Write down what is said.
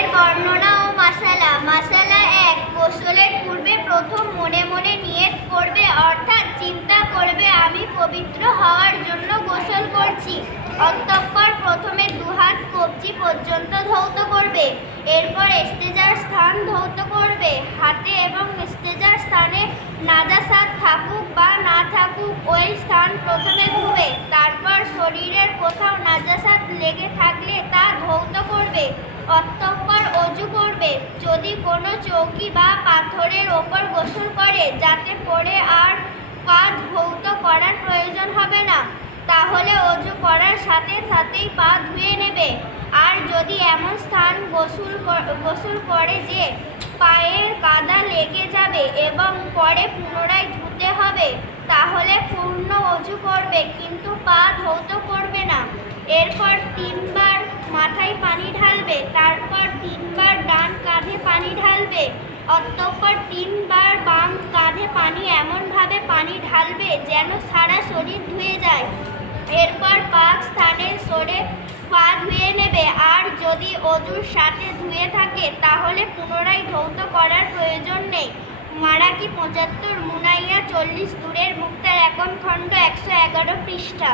গোসলের বর্ণনা ও মাসালা। মাসালা এক, গোসলের পূর্বে প্রথম মনে মনে নিয়ত করবে, অর্থাৎ চিন্তা করবে, আমি পবিত্র হওয়ার জন্য গোসল করছি। অতঃপর প্রথমে দুহাত কবজি পর্যন্ত ধৌত করবে, এরপর ইস্তেজার স্থান ধৌত করবে। হাতে এবং ইস্তেজার স্থানে নাজাসাত থাকুক বা না থাকুক, ওই স্থান প্রথমে ধুবে, তারপর শরীরের কোথাও নাজাসাত লেগে থাকলে তা ধৌত করবে। অতঃপর করবে যদি কোনো চৌকি বা পাথরের ওপর গোসল করে, যাতে পরে আর পা ধৌত করার প্রয়োজন হবে না, তাহলে অজু করার সাথে সাথেই পা ধুয়ে নেবে। আর যদি এমন স্থান গোসল গোসল করে যে পায়ের কাদা লেগে যাবে এবং পরে পুনরায় ধুতে হবে, তাহলে পূর্ণ অজু করবে, কিন্তু পা ধৌত করবে না। এরপর তিনবার মাথায় পানি ঢালবে, তারপর পানি ঢালবে অতঃপর তিনবার বাম কাঁধে পানি এমনভাবে পানি ঢালবে যেন সারা শরীর ধুয়ে যায়। এরপর পাক স্থানে সরে পা ধুয়ে নেবে। আর যদি অজুর সাথে ধুয়ে থাকে, তাহলে পুনরায় ধৌত করার প্রয়োজন নেই। মারাকি পঁচাত্তর, মুনাইয়া চল্লিশ, দূরের মুক্তার এখন খণ্ড একশো এগারো পৃষ্ঠা।